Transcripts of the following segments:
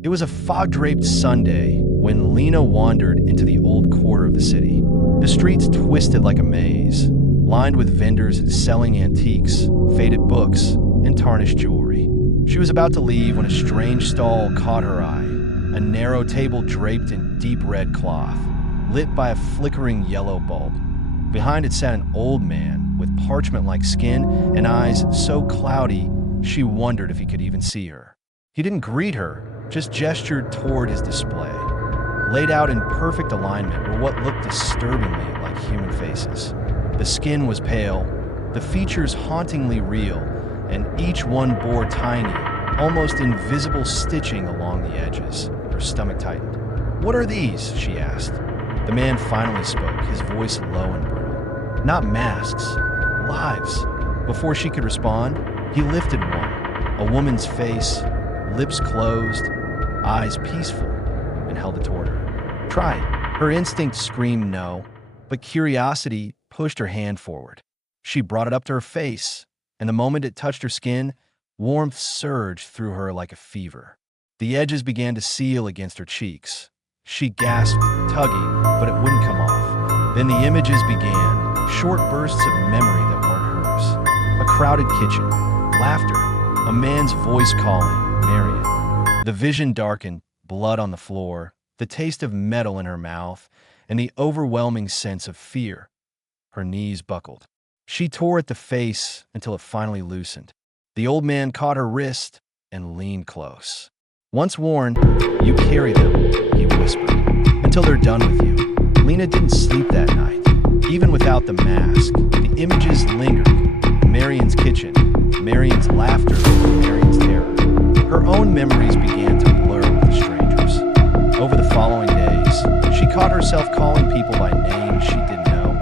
It was a fog-draped Sunday when Lena wandered into the old quarter of the city. The streets twisted like a maze, lined with vendors selling antiques, faded books, and tarnished jewelry. She was about to leave when a strange stall caught her eye, a narrow table draped in deep red cloth, lit by a flickering yellow bulb. Behind it sat an old man with parchment-like skin and eyes so cloudy she wondered if he could even see her. He didn't greet her, just gestured toward his display. Laid out in perfect alignment were what looked disturbingly like human faces. The skin was pale, the features hauntingly real, and each one bore tiny, almost invisible stitching along the edges. Her stomach tightened. "What are these?" she asked. The man finally spoke, his voice low and brutal. "Not masks, lives." Before she could respond, he lifted one, a woman's face, lips closed, eyes peaceful, and held it toward her. "Try it." Her instinct screamed no, but curiosity pushed her hand forward. She brought it up to her face, and the moment it touched her skin, warmth surged through her like a fever. The edges began to seal against her cheeks. She gasped, tugging, but it wouldn't come off. Then the images began, short bursts of memory that weren't hers. A crowded kitchen, laughter, a man's voice calling, Marion. The vision darkened, blood on the floor, the taste of metal in her mouth, and the overwhelming sense of fear. Her knees buckled. She tore at the face until it finally loosened. The old man caught her wrist and leaned close. "Once worn, you carry them," he whispered, "until they're done with you." Lena didn't sleep that night. Even without the mask, the images lingered. Marion's kitchen, Marion's laughter, Marion's terror. Her own memories began to blur with the strangers. Over the following days, she caught herself calling people by names she didn't know,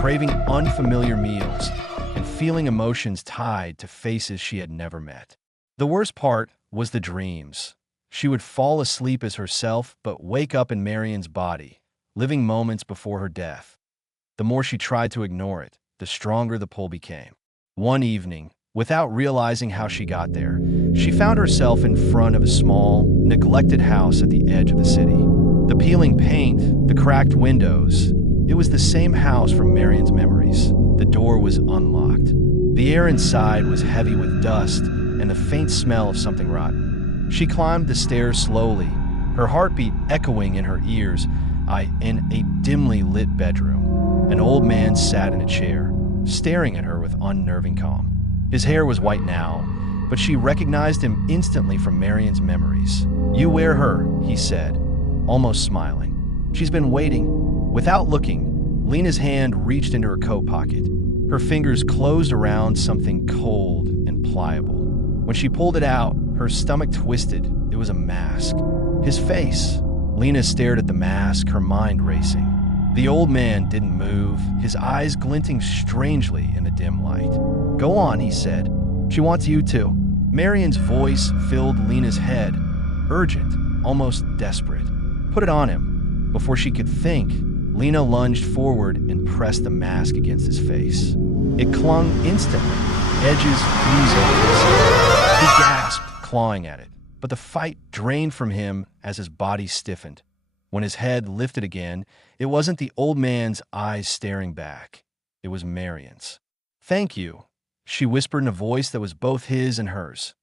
craving unfamiliar meals, and feeling emotions tied to faces she had never met. The worst part was the dreams. She would fall asleep as herself, but wake up in Marion's body, living moments before her death. The more she tried to ignore it, the stronger the pull became. One evening, without realizing how she got there, she found herself in front of a small, neglected house at the edge of the city. The peeling paint, the cracked windows, it was the same house from Marion's memories. The door was unlocked. The air inside was heavy with dust and the faint smell of something rotten. She climbed the stairs slowly, her heartbeat echoing in her ears. In a dimly lit bedroom, an old man sat in a chair, staring at her with unnerving calm. His hair was white now, but she recognized him instantly from Marion's memories. "You wear her," he said, almost smiling. "She's been waiting." Without looking, Lena's hand reached into her coat pocket. Her fingers closed around something cold and pliable. When she pulled it out, her stomach twisted. It was a mask. His face. Lena stared at the mask, her mind racing. The old man didn't move, his eyes glinting strangely in the dim light. "Go on," he said. "She wants you too." Marion's voice filled Lena's head, urgent, almost desperate. "Put it on him." Before she could think, Lena lunged forward and pressed the mask against his face. It clung instantly, edges fusing with his skin. He gasped, clawing at it, but the fight drained from him as his body stiffened. When his head lifted again, it wasn't the old man's eyes staring back. It was Marion's. "Thank you," she whispered in a voice that was both his and hers.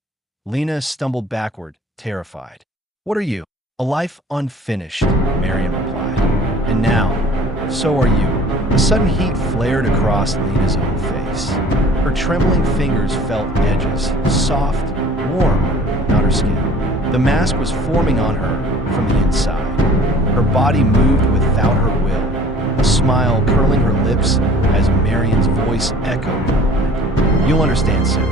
Lena stumbled backward, terrified. "What are you?" "A life unfinished," Marion replied. "And now, so are you." A sudden heat flared across Lena's own face. Her trembling fingers felt edges, soft, warm, not her skin. The mask was forming on her from the inside. Her body moved without her will, a smile curling her lips as Marion's voice echoed in her mind. "You'll understand soon."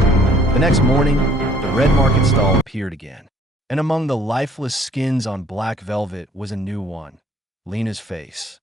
The next morning, the red market stall appeared again, and among the lifeless skins on black velvet was a new one, Lena's face.